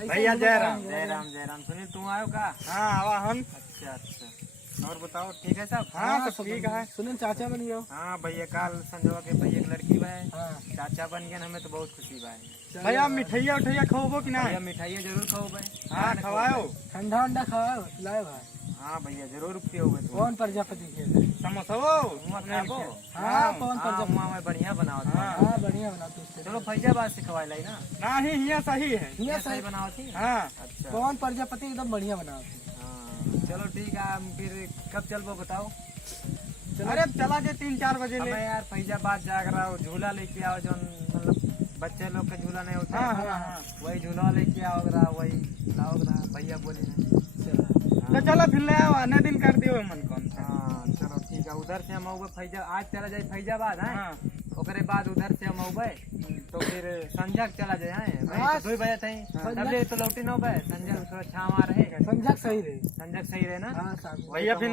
भैया जय राम। जय राम जय राम। सुनील तुम आयो का? हाँ आवा हम। अच्छा अच्छा। और बताओ ठीक है सब? हाँ सब ठीक है। सुनील चाचा बन गयो। हाँ भैया काल संजोवा के भैया एक लड़की भाई हाँ। चाचा बन गया, हमें तो बहुत खुशी भाई। भैया मिठाइया उठाइया खाओ कि ना? भैया मिठाइया जरूर खाओ भाई। हाँ खवाओ। ठंडा वंडा खवाओ लाए भाई। हाँ भैया जरूर पियोगे तुम। कौन प्रजापति के? समोसा खाबो? हाँ कौन हाँ प्रजापति? मैं बढ़िया बनाओ। हाँ बढ़िया बना तू। चलो फैजाबाद से खवाई लाई ना। नहीं हिया सही है। हिया सही सही बनाओ थी। हाँ अच्छा कौन प्रजापति एकदम बढ़िया बना। हाँ चलो ठीक है। हम फिर कब चलबो बताओ? अरे चला के 3-4 बजे ले। हमें यार फैजाबाद जाग रहा हो, झूला लेके आओ जो मतलब बच्चे लोग का झूला नहीं होता हाँ है, हाँ हाँ। वही झूला लेके आओ वही लाओ भैया बोले ना। तो चलो फिर ले आओ, आने दिन कर दियो मन कौन सा। हाँ चलो ठीक है। उधर से हम आऊगे फैजा, आज चला जाए फैजाबाद है। हाँ ओकरे बाद उधर से हम आऊगे तो फिर संजय चला जाए हाँ। 2 बजे तक तब ले तो लौटी न हो संजय थोड़ा छावा रहे। संजय सही रहे। संजय सही रहे ना। हाँ साहब। भैया फिर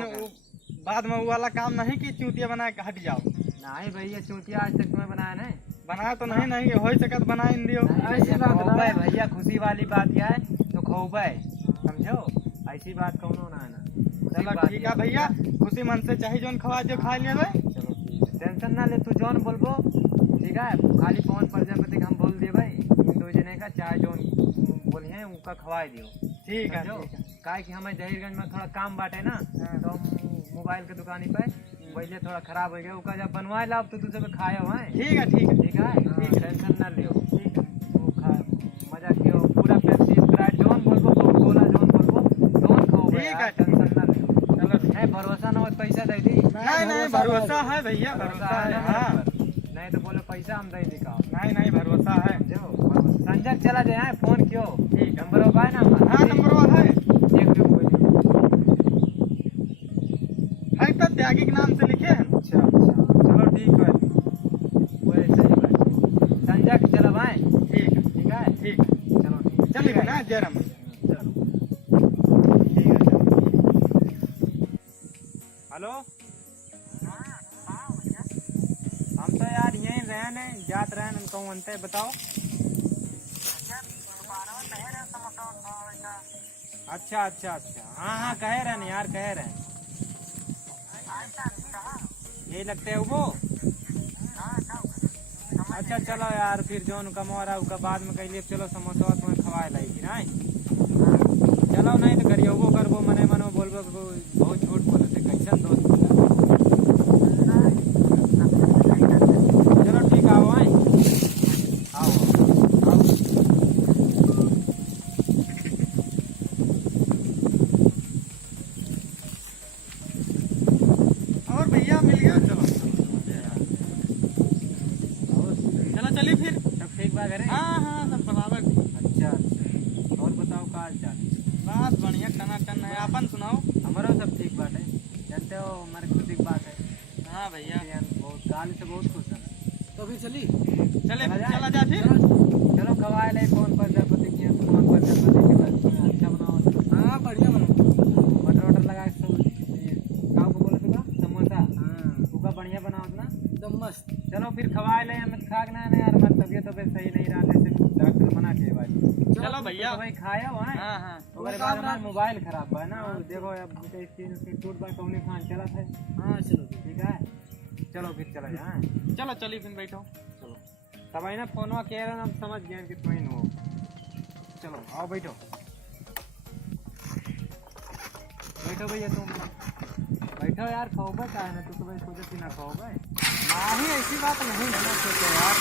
बाद में वो वाला काम नहीं कि चूतिया बना के हट जाओ। नहीं भैया चूतिया आज तक तुम्हें बनाया नहीं। बनाया तो नहीं हो सकत बना इन दियो। ऐसी बात ना। भैया खुशी वाली बात क्या है तो खोबे समझो, ऐसी बात कौनो ना है ना। चलो ठीक है भैया, खुशी मन से चाहिए जोन खवा जो खा लिए। चलो टेंशन ना ले, तू जौन बोलबो ठीक है। खाली पवन प्रजापति हम बोल दिए भाई, इन 2 जने का चाहे जौन बोलिए उनका खवाए दियो। ठीक है काहे कि हमें जहीरगंज में थोड़ा काम बाटे ना, तो हम मोबाइल के दुकानी पे पहले थोड़ा खराब हो गया, उसका जब बनवाए ला तो तुझे खाए हो। ठीक है ठीक है ठीक है टेंशन ना लियो। मजा कियो पूरा पेप्सी स्प्राइट जोन बोलबो कोला जोन बोलबो जोन खाओ। ठीक है टेंशन ना लियो। चलो नहीं भरोसा ना हो पैसा दे दी। नहीं भरोसा है भैया, भरोसा है। हाँ नहीं तो बोलो पैसा हम दे दी का। नहीं भरोसा है। जो संजय चला जाए फोन क्यों? ठीक नंबर हो पाए ना हमारा? हाँ नंबर है। एक है तो त्यागी के नाम से लिखे हैं। अच्छा चलो ठीक है। वैसे ही भाई संजय के चलो भाई। ठीक है ठीक चलो ठीक चलिए ना जयराम भैया। चलो ठीक है चलो। हेलो हम तो यार यहीं रहने जात रहन कहूँ अंत बताओ। अच्छा हाँ कहे रहे यार कहे रहे यही लगते है वो। अच्छा चलो यार फिर जो उनका मोरा उसका बाद में कह लिए चलो समोसा तुम्हें खवाए लाएगी ना। चलो नहीं तो करिए वो करबो मने मनो बोलबो बहुत झूठ बोले थे कैसन दोस्त मिला। चलो ठीक आओ आए आओ आओ। और भैया मिल गया। चलो चलिए फिर। सब ठीक बात है। हाँ सब बराबर। अच्छा और बताओ का हाल चाल? बस बढ़िया टनाटन है। अपन सुनाओ। हमारा सब ठीक बात है। जानते हो हमारे खुशी की बात है। हाँ भैया यार बहुत काल से बहुत खुश है। तो फिर चली। चला जा फिर। चलो खवाए ले कौन प्रजापति की कौन प्रजापति के साथ तुम्हें अच्छा बनाओ। हाँ बढ़िया बना। मटर वटर लगा के सब गाँव को बोले थे समोसा उसका बढ़िया बनाओ ना एकदम मस्त। चलो फिर खवाए ले। हमें खाक ना यार हमारी तबीयत सही नहीं रहा जैसे डॉक्टर मना के भाई। चलो भैया। भाई खाया हुआ है। हाँ उसके बाद हमारा मोबाइल खराब है ना। देखो अब स्क्रीन टूट बार कौन खान चला था। हाँ चलो ठीक है चलो फिर चला जाए। चलो चलिए फिर बैठो। चलो तब आई ना फोनवा कह रहा ना समझ गए कि तुम हो। चलो आओ बैठो बैठो भैया तुम बैठो यार खाओगे क्या है ना तो भाई सोचे कि ना खाओगे। नहीं ऐसी बात नहीं है। सोचो यार